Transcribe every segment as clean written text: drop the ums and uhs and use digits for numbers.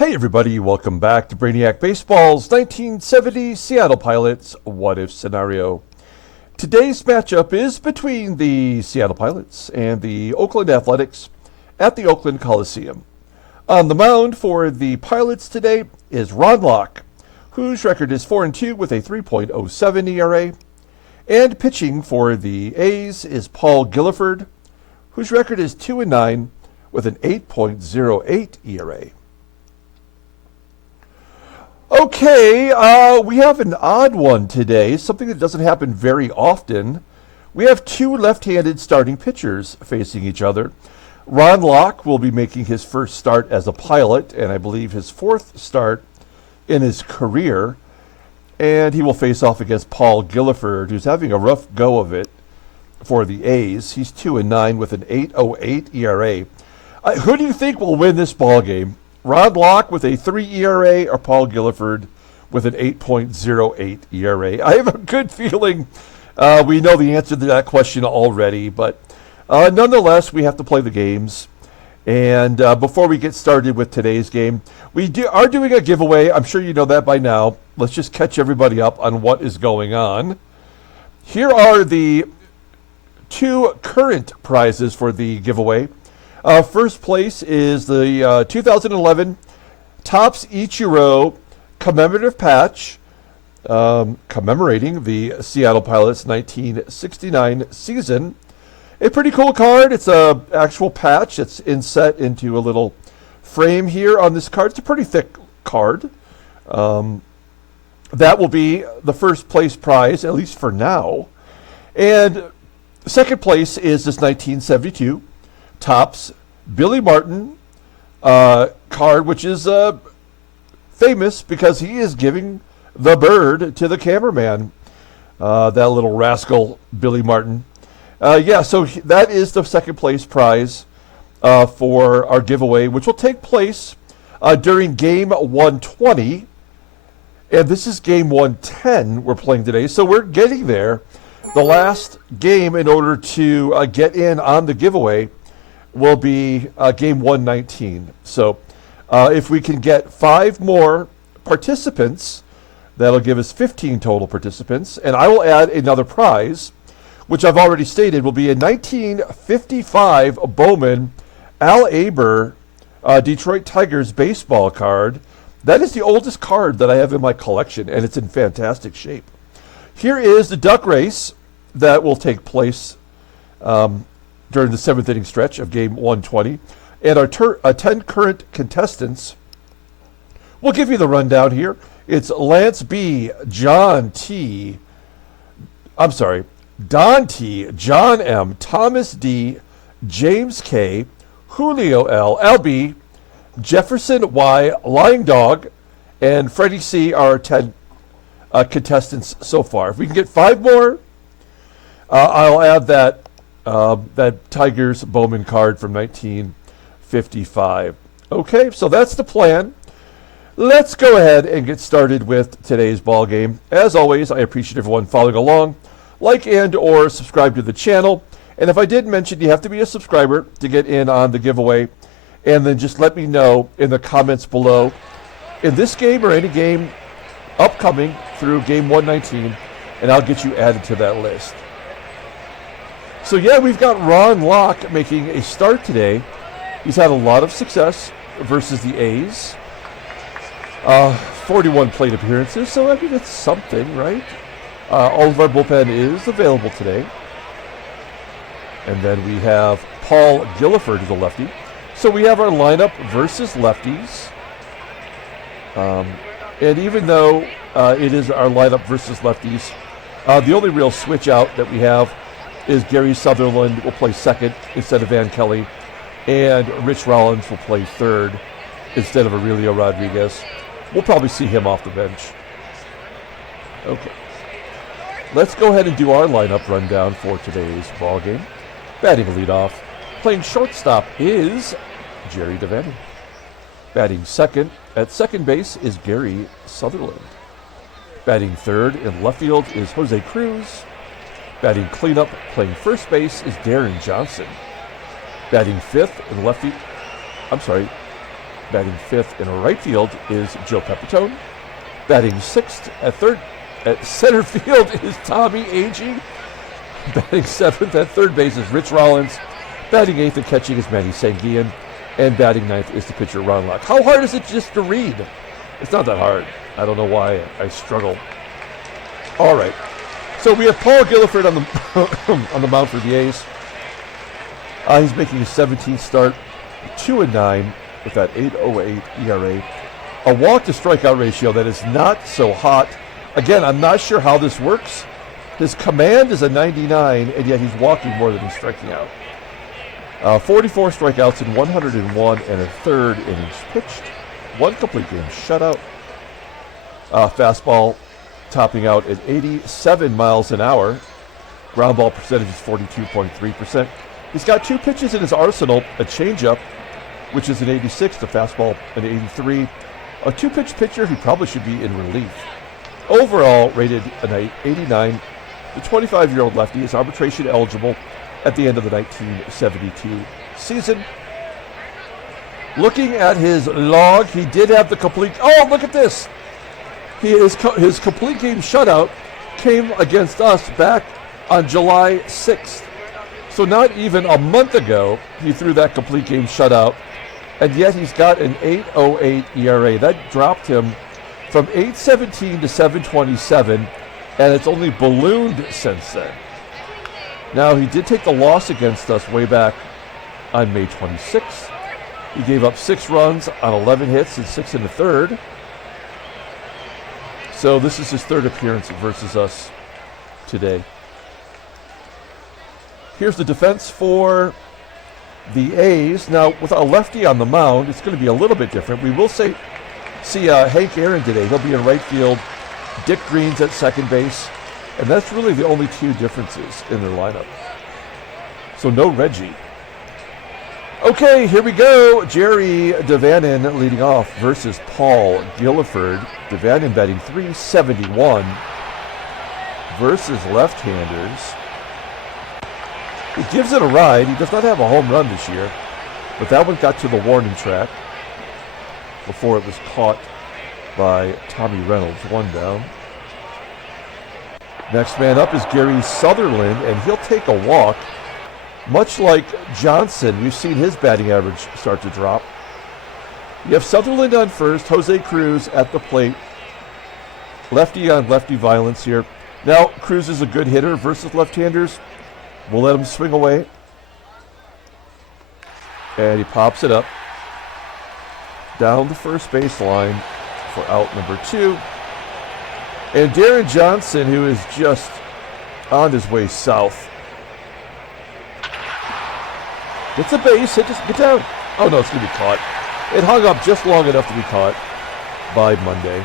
Hey everybody, welcome back to Brainiac Baseball's 1970 Seattle Pilots What If Scenario. Today's matchup is between the Seattle Pilots and the Oakland Athletics at the Oakland Coliseum. On the mound for the Pilots today is Ron Locke, whose record is 4-2 with a 3.07 ERA. And pitching for the A's is Paul Gilliford, whose record is 2-9 with an 8.08 ERA. Okay, we have an odd one today, something that doesn't happen very often. We have two left-handed starting pitchers facing each other. Ron Locke will be making his first start as a Pilot, and I believe his fourth start in his career. And he will face off against Paul Gilliford, who's having a rough go of it for the A's. He's 2-9 with an 8.08 ERA. Who do you think will win this ball game? Ron Locke with a 3 ERA or Paul Gilliford with an 8.08 ERA? I have a good feeling we know the answer to that question already, but nonetheless, we have to play the games. And before we get started with today's game, we are doing a giveaway. I'm sure you know that by now. Let's just catch everybody up on what is going on. Here are the two current prizes for the giveaway. First place is the 2011 Topps Ichiro commemorative patch commemorating the Seattle Pilots 1969 season. A pretty cool card. It's a actual patch. It's inset into a little frame here on this card. It's a pretty thick card. That will be the first place prize, at least for now. And second place is this 1972 Topps Billy Martin card, which is famous because he is giving the bird to the cameraman, that little rascal Billy Martin. So that is the second place prize for our giveaway, which will take place during game 120. And this is game 110 we're playing today, so we're getting there. The last game in order to get in on the giveaway will be game 119. So if we can get 5 more participants, that'll give us 15 total participants. And I will add another prize, which I've already stated will be a 1955 Bowman Al Aber Detroit Tigers baseball card. That is the oldest card that I have in my collection, and it's in fantastic shape. Here is the duck race that will take place during the 7th inning stretch of game 120. And our 10 current contestants, we'll give you the rundown here. It's Lance B., Don T., John M., Thomas D., James K., Julio L., LB, Jefferson Y., Lying Dog, and Freddie C. are our 10 contestants so far. If we can get 5 more, I'll add that Tigers Bowman card from 1955. Okay, so that's the plan. Let's go ahead and get started with today's ball game. As always, I appreciate everyone following along. Like and or subscribe to the channel. And if I did mention you have to be a subscriber to get in on the giveaway, and then just let me know in the comments below in this game or any game upcoming through game 119, and I'll get you added to that list. So yeah, we've got Ron Locke making a start today. He's had a lot of success versus the A's. 41 plate appearances, so I mean it's something, right? All of our bullpen is available today. And then we have Paul Gilliford, the lefty. So we have our lineup versus lefties. And even though it is our lineup versus lefties, the only real switch out that we have is Gary Sutherland will play second instead of Van Kelly, and Rich Rollins will play third instead of Aurelio Rodriguez. We'll probably see him off the bench. Okay. Let's go ahead and do our lineup rundown for today's ball game. Batting leadoff, playing shortstop is Jerry DaVANON. Batting second at second base is Gary Sutherland. Batting third in left field is Jose Cruz. Batting cleanup, playing first base, is Deron Johnson. Batting fifth in left field, Batting fifth in right field is Joe Pepitone. Batting sixth at center field is Tommie, AGEE. Batting seventh at third base is Rich Rollins. Batting eighth and catching is Manny SANGUILLEN. And batting ninth is the pitcher Ron Locke. How hard is it just to read? It's not that hard. I don't know why I struggle. All right. So we have Paul Gilliford on the on the mound for the A's. He's making his 17th start, 2-9 with that 8.08 ERA. A walk to strikeout ratio that is not so hot. Again, I'm not sure how this works. His command is a 99, and yet he's walking more than he's striking out. 44 strikeouts in 101 and a third innings pitched. One complete game shutout. Fastball topping out at 87 miles an hour. Ground ball percentage is 42.3%. He's got two pitches in his arsenal, a changeup, which is an 86, a fastball, an 83. A two-pitch pitcher, he probably should be in relief. Overall, rated an 89. The 25-year-old lefty is arbitration eligible at the end of the 1972 season. Looking at his log, he did have the complete... Oh, look at this! His complete game shutout came against us back on July 6th. So not even a month ago, he threw that complete game shutout, and yet he's got an 8.08 ERA. That dropped him from 8.17 to 7.27, and it's only ballooned since then. Now, he did take the loss against us way back on May 26th. He gave up 6 runs on 11 hits and 6 in the third. So this is his third appearance versus us today. Here's the defense for the A's. Now, with a lefty on the mound, it's going to be a little bit different. We will see Hank Aaron today. He'll be in right field. Dick Green's at second base. And that's really the only two differences in their lineup. So no Reggie. Okay, here we go. Jerry DaVANON leading off versus Paul Gilliford. DaVANON batting .371 versus left-handers. He gives it a ride. He does not have a home run this year, but that one got to the warning track before it was caught by Tommie Reynolds. One down. Next man up is Gary Sutherland, and he'll take a walk. Much like Johnson, we've seen his batting average start to drop. You have Sutherland on first, Jose Cruz at the plate. Lefty on lefty violence here. Now, Cruz is a good hitter versus left-handers. We'll let him swing away. And he pops it up down the first baseline for out number 2. And Deron Johnson, who is just on his way south, gets a base hit. Just get down. Oh, no, it's going to be caught. It hung up just long enough to be caught by Monday.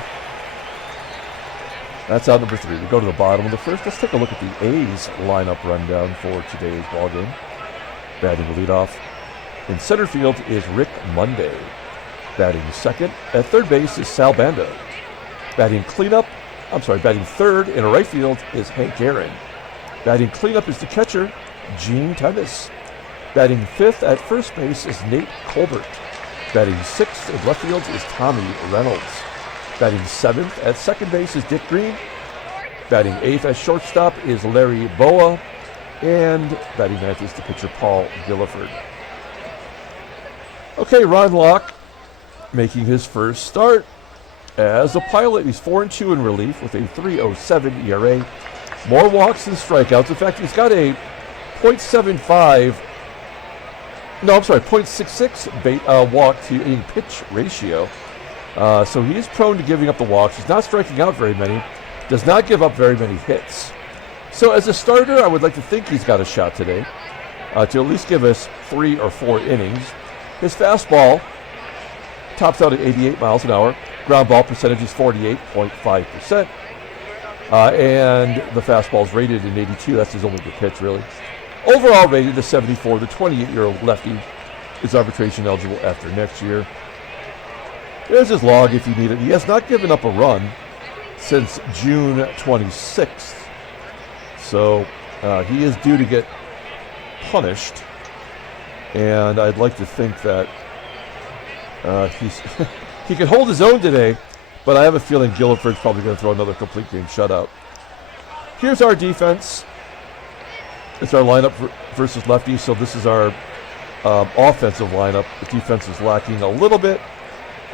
That's out number 3. We go to the bottom of the first. Let's take a look at the A's lineup rundown for today's ballgame. Batting leadoff in center field is Rick Monday. Batting second at third base is Sal Bando. Batting third in right field is Hank Aaron. Batting cleanup is the catcher, Gene Tennis. Batting fifth at first base is Nate Colbert. Batting sixth in left field is Tommie Reynolds. Batting seventh at second base is Dick Green. Batting eighth at shortstop is Larry BOWA. And batting ninth is the pitcher Paul Gilliford. Okay, Ron Locke making his first start as a pilot. He's 4-2 in relief with a 3.07 ERA. More walks than strikeouts. In fact, he's got a .66 walk to inning pitch ratio. So he is prone to giving up the walks. He's not striking out very many. Does not give up very many hits. So as a starter, I would like to think he's got a shot today to at least give us 3 or 4 innings. His fastball tops out at 88 miles an hour. Ground ball percentage is 48.5%. And the fastball is rated in 82. That's his only good pitch, really. Overall rated to 74. The 28-year-old lefty is arbitration eligible after next year. There's his log if you need it. He has not given up a run since June 26th. So he is due to get punished. And I'd like to think that He can hold his own today, but I have a feeling Gilliford's probably going to throw another complete game shutout. Here's our defense. It's our lineup versus lefties, so this is our offensive lineup. The defense is lacking a little bit,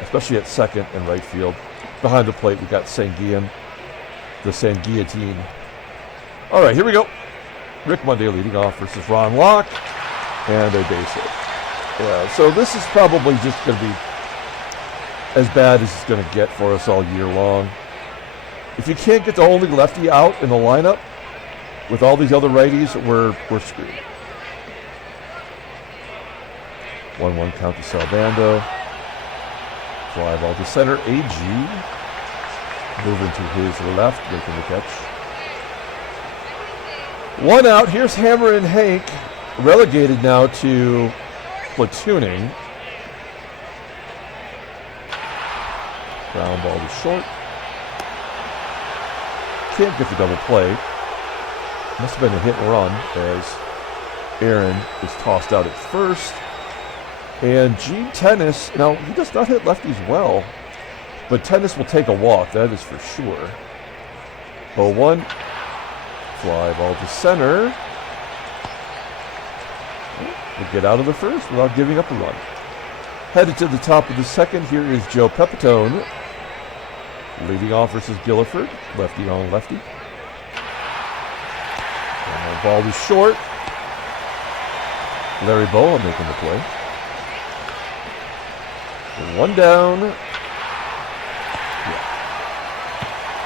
especially at second and right field. Behind the plate, we got SANGUILLEN, the Sanguillotine. All right, here we go. Rick Monday leading off versus Ron Locke, and a base hit. Yeah, so this is probably just going to be as bad as it's going to get for us all year long. If you can't get the only lefty out in the lineup with all these other righties, we're screwed. 1-1 count to sell BANDO. Fly ball to center. AGEE moving to his left, making the catch. 1 out. Here's Hammer and Hank, relegated now to platooning. Ground ball to short. Can't get the double play. Must have been a hit and run as Aaron is tossed out at first. And Gene Tennis, now he does not hit lefties well, but Tennis will take a walk, that is for sure. 0-1. Fly ball to center. We'll get out of the first without giving up a run. Headed to the top of the second, here is Joe PEPITONE. Leading off versus Gilliford, lefty on lefty. And the ball is short. Larry BOWA making the play. 1 down. Yeah.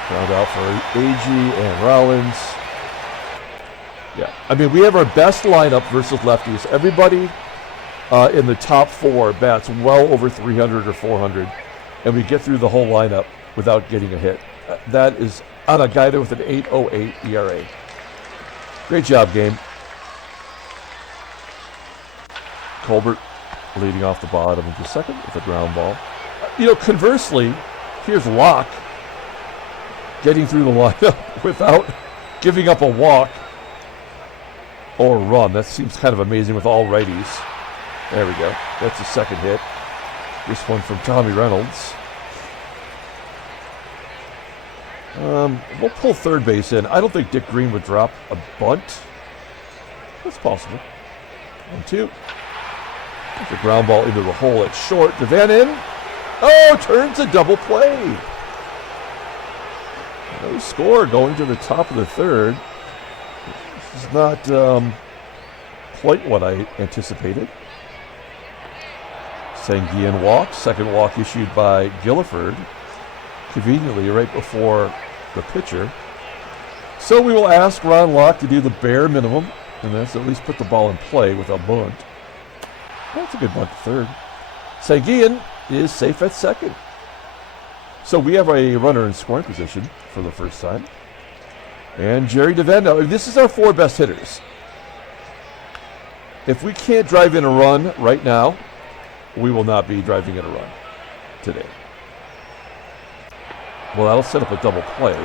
Ground out for AGEE and Rollins. Yeah, I mean, we have our best lineup versus lefties. Everybody in the top 4 bats well over 300 or 400, and we get through the whole lineup without getting a hit. That is on a guy with an 8.08 ERA. Great job, game. Colbert leading off the bottom of the second with a ground ball. You know, conversely, here's Locke getting through the lineup without giving up a walk or a run. That seems kind of amazing with all righties. There we go. That's the second hit. This one from Tommie Reynolds. We'll pull third base in. I don't think Dick Green would drop a bunt. That's possible. 1-2. The ground ball into the hole at short. DaVANON. Oh, turns a double play. No score going to the top of the third. This is not quite what I anticipated. SANGUILLEN walk. Second walk issued by Gilliford. Conveniently right before the pitcher. So we will ask Ron Locke to do the bare minimum, and that's at least put the ball in play with a bunt. That's a good bunt to third. SANGUILLEN is safe at second. So we have a runner in scoring position for the first time. And Jerry DaVANON. This is our 4 best hitters. If we can't drive in a run right now, we will not be driving in a run today. Well, that'll set up a double play.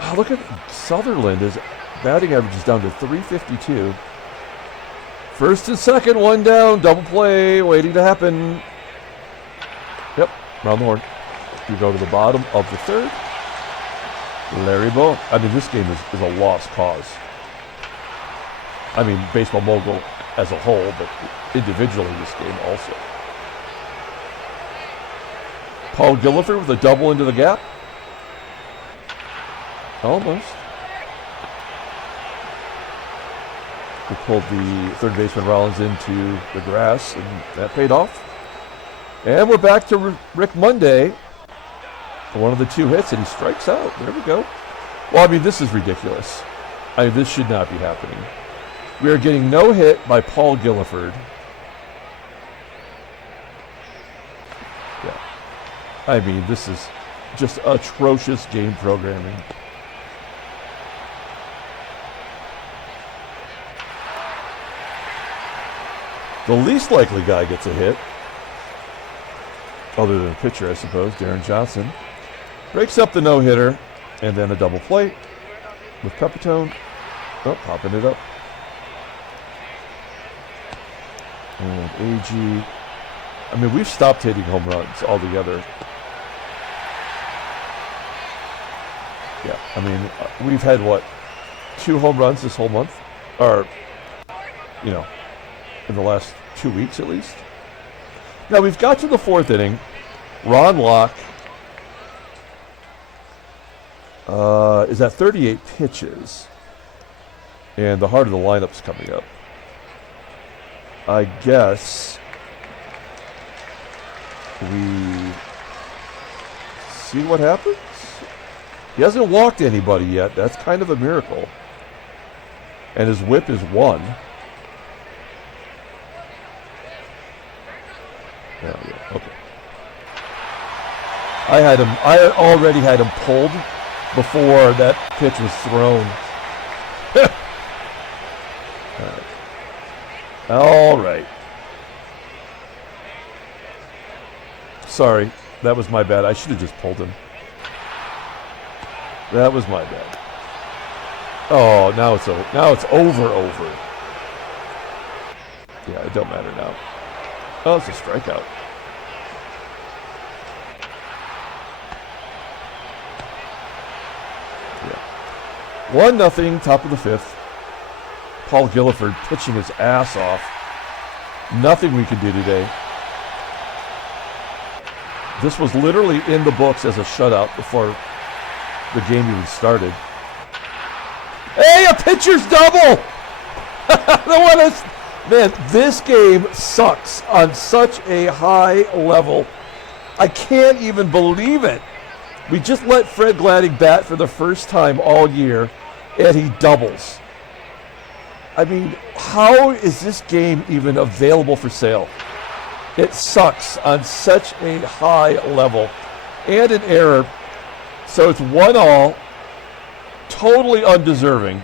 Oh, look at Sutherland. His batting average is down to 352. First and second, 1 down, double play, waiting to happen. Yep, round the horn. We go to the bottom of the third. Larry BOWA. I mean, this game is a lost cause. I mean, baseball mogul as a whole, but individually this game also. Paul Gilliford with a double into the gap. Almost. We pulled the third baseman Rollins into the grass, and that paid off. And we're back to Rick Monday for one of the 2 hits, and he strikes out. There we go. Well, I mean, this is ridiculous. I mean, this should not be happening. We are getting no hit by Paul Gilliford. Yeah. I mean, this is just atrocious game programming. The least likely guy gets a hit, other than a pitcher, I suppose, Deron Johnson. Breaks up the no-hitter, and then a double play with PEPITONE. Oh, popping it up. And AGEE I mean, we've stopped hitting home runs altogether. Yeah, I mean, we've had, what, 2 home runs this whole month? Or, you know, in the last 2 weeks at least. Now, we've got to the 4th inning. Ron Locke is at 38 pitches. And the heart of the lineup's coming up. I guess we see what happens. He hasn't walked anybody yet. That's kind of a miracle. And his whip is 1. Yeah, okay. I already had him pulled before that pitch was thrown. All right. Sorry, that was my bad. I should have just pulled him. That was my bad. Oh, now it's over. Now it's over. Yeah, it don't matter now. Oh, it's a strikeout. Yeah. 1-0, top of the 5th. Paul Gilliford pitching his ass off. Nothing we can do today. This was literally in the books as a shutout before the game even started. Hey, a pitcher's double! Man, this game sucks on such a high level. I can't even believe it. We just let Fred Gladding bat for the first time all year, and he doubles. I mean, how is this game even available for sale? It sucks on such a high level. And an error. So it's 1-1. Totally undeserving.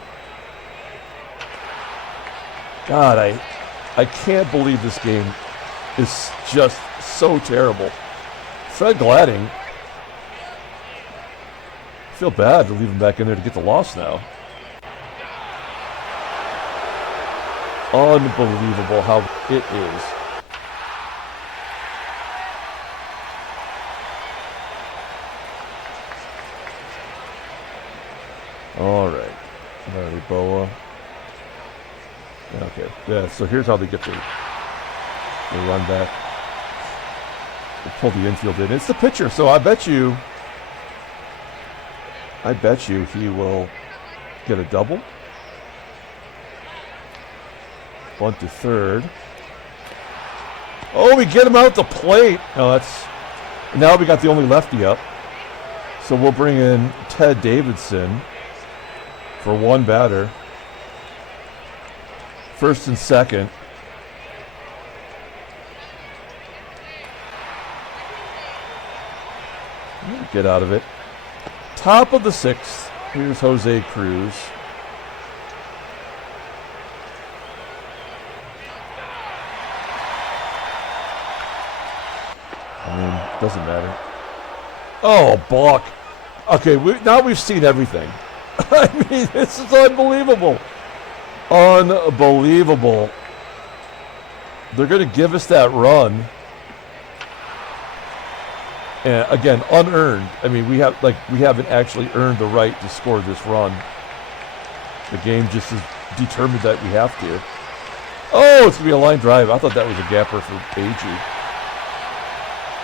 God, I can't believe this game is just so terrible. Fred Gladding. I feel bad to leave him back in there to get the loss now. Unbelievable how it is. All right. Manny, BOWA. Okay. Yeah, so here's how they get the run back. They pull the infield in. It's the pitcher, so I bet you he will get a double. Bunt to third. Oh, we get him out the plate. No, now we got the only lefty up. So we'll bring in Ted Davidson for 1 batter. First and second. Get out of it. Top of the 6th. Here's Jose Cruz. I mean, doesn't matter. Oh, balk. Okay, now we've seen everything. I mean, this is unbelievable. Unbelievable. They're going to give us that run. And again, unearned. I mean, we haven't actually earned the right to score this run. The game just is determined that we have to. Oh, it's going to be a line drive. I thought that was a gapper for AGEE.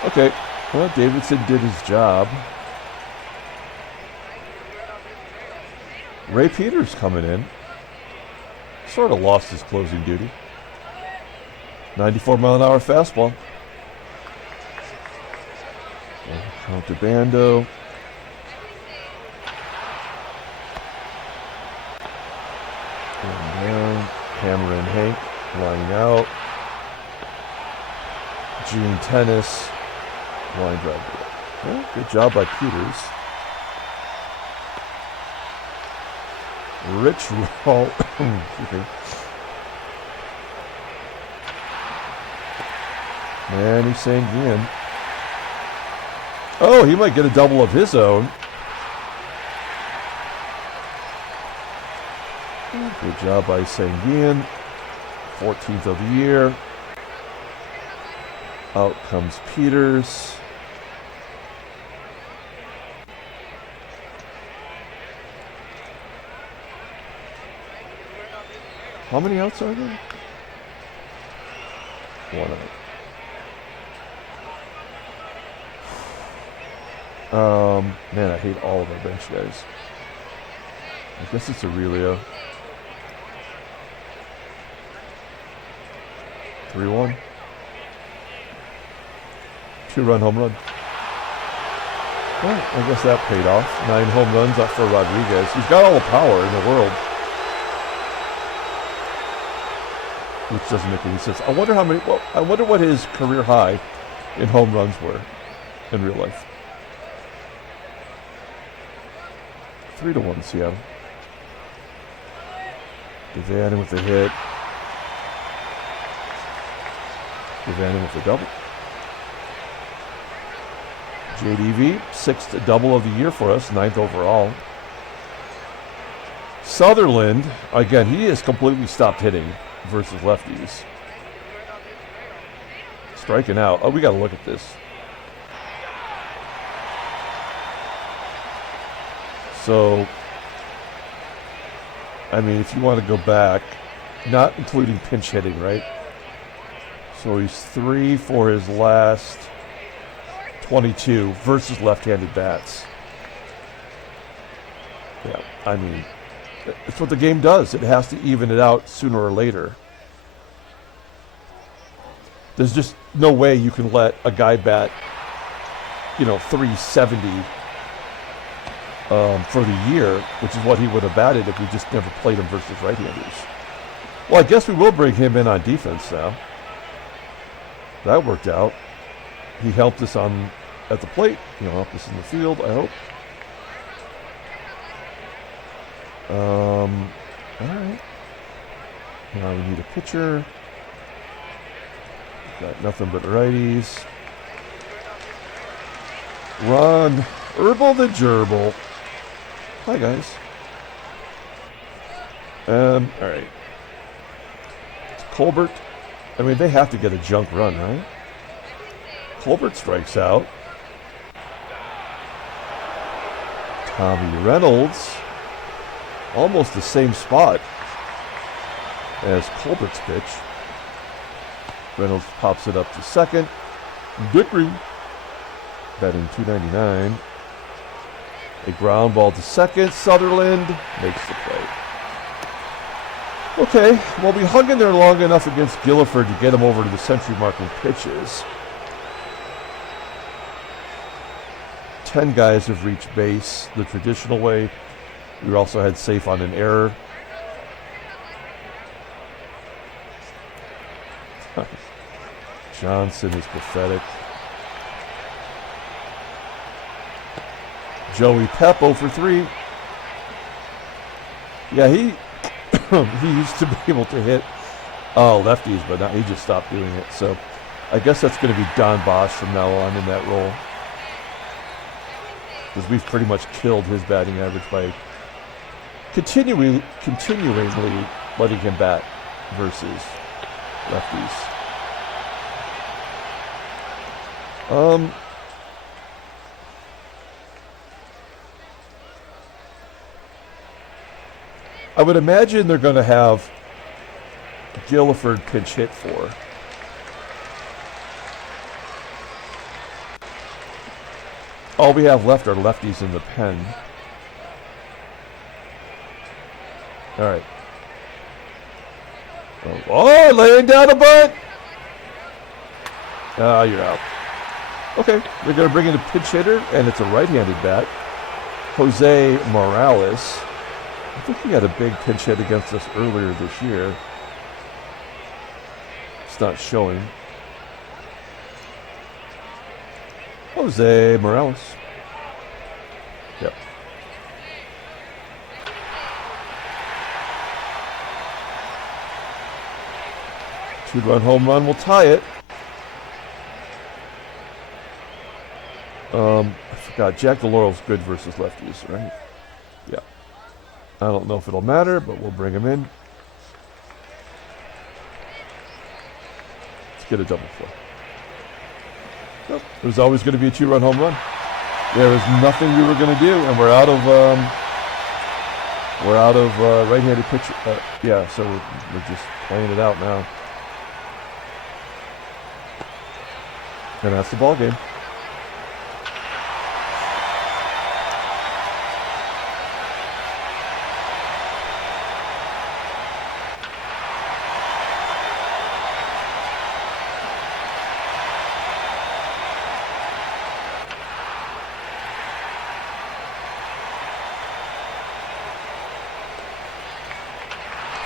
Okay. Well, Davidson did his job. Ray Peters coming in. Sort of lost his closing duty. 94-mile-an-hour fastball. Count to BANDO. Down. Hammer and Hank line out. Gene TENACE. Line drive. Well, good job by Peters. Rich Roll. Manny Sanguillen. Oh, he might get a double of his own. Good job by Sanguillen. 14th of the year. Out comes Peters. How many outs are there? One out. Man, I hate all of our bench guys. I guess it's Aurelio. 3-1. 2-run home run. Well, I guess that paid off. 9 home runs up for Rodriguez. He's got all the power in the world. Which doesn't make any sense. I wonder how many. Well, I wonder what his career high in home runs were in real life. 3-1 Seattle. DaVANON with the hit. DaVANON with the double. JDV, 6th double of the year for us, 9th overall. Sutherland, again, he has completely stopped hitting versus lefties. Striking out. Oh, we got to look at this. So, I mean, if you want to go back, not including pinch hitting, right? So he's 3 for his last 22 versus left-handed bats. Yeah, I mean, it's what the game does. It has to even it out sooner or later. There's just no way you can let a guy bat, 370 for the year, which is what he would have batted if we just never played him versus right-handers. Well, I guess we will bring him in on defense now. That worked out. He helped us at the plate. He'll help us in the field, I hope. All right. Now we need a pitcher. Got nothing but righties. Run. Herbal the gerbil. Hi, guys. All right. It's Colbert. I mean, they have to get a junk run, right? Colbert strikes out. Tommie Reynolds. Almost the same spot as Colbert's pitch. Reynolds pops it up to second. Dickery batting .299. A ground ball to second. Sutherland makes the play. Okay, well, we hung in there long enough against Gilliford to get him over to the century mark in pitches. 10 guys have reached base the traditional way. We also had safe on an error. Johnson is pathetic. Joey Pep 0 for 3. Yeah, he used to be able to hit lefties, but now he just stopped doing it. So I guess that's going to be Don Bosch from now on in that role. Because we've pretty much killed his batting average by continually letting him bat versus lefties. I would imagine they're going to have Gilliford pinch hit for. All we have left are lefties in the pen. All right. Oh, laying down a bunt. You're out. Okay, they're going to bring in a pinch hitter, and it's a right-handed bat. Jose Morales. I think he had a big pinch hit against us earlier this year. It's not showing. Jose Morales. Yep. Two-run home run will tie it. I forgot. Jack DeLaurel's good versus lefties, right? Yeah. I don't know if it'll matter, but we'll bring him in. Let's get a double play. Nope. There's always going to be a 2-run home run. There is nothing we were going to do, and we're out of right-handed pitcher. Yeah, so we're just playing it out now, and that's the ball game.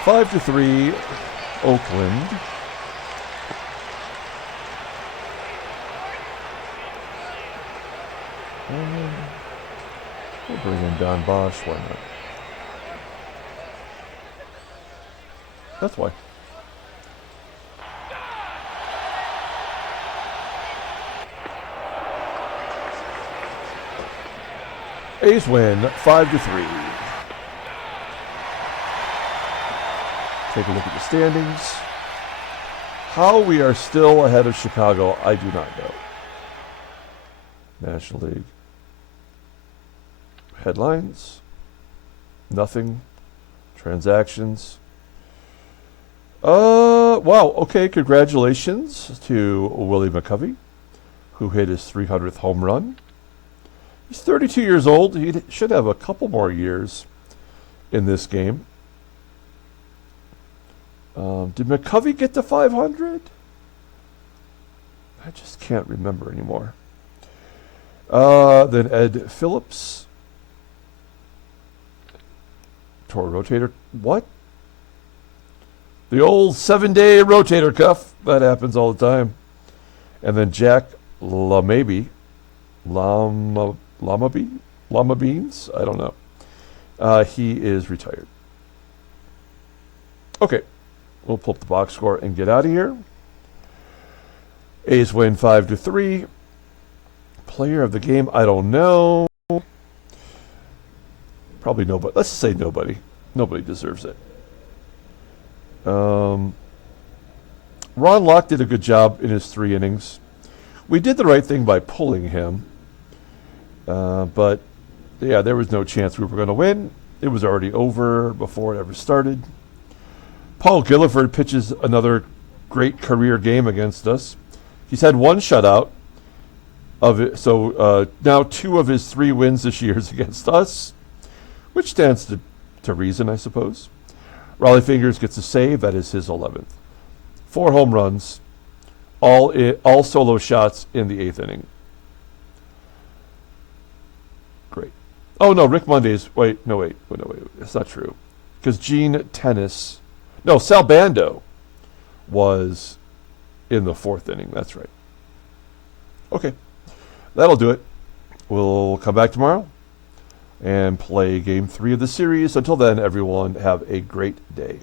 Five to 3, Oakland. We'll bring in Don Bosch. Why not? That's why. A's win 5 to 3. Take a look at the standings. How we are still ahead of Chicago, I do not know. National League. Headlines. Nothing. Transactions. Wow. Okay, congratulations to Willie McCovey, who hit his 300th home run. He's 32 years old. He should have a couple more years in this game. Did McCovey get to 500? I just can't remember anymore. Then Ed Phillips. Tore rotator. What? The old 7-day rotator cuff. That happens all the time. And then Jack Lamaby. Lama Beans? I don't know. He is retired. Okay. We'll pull up the box score and get out of here. A's win 5 to 3. Player of the game, I don't know. Probably nobody. Let's say nobody. Nobody deserves it. Ron Locke did a good job in his 3 innings. We did the right thing by pulling him. But, yeah, there was no chance we were going to win. It was already over before it ever started. Paul Gilliford pitches another great career game against us. He's had 1 shutout of it, so now 2 of his 3 wins this year is against us, which stands to reason, I suppose. Raleigh Fingers gets a save. That is his 11th. 4 home runs, all solo shots in the 8th inning. Great. Oh no, Rick Monday's. Wait, that's not true, because Sal Bando was in the 4th inning. That's right. Okay. That'll do it. We'll come back tomorrow and play Game 3 of the series. Until then, everyone, have a great day.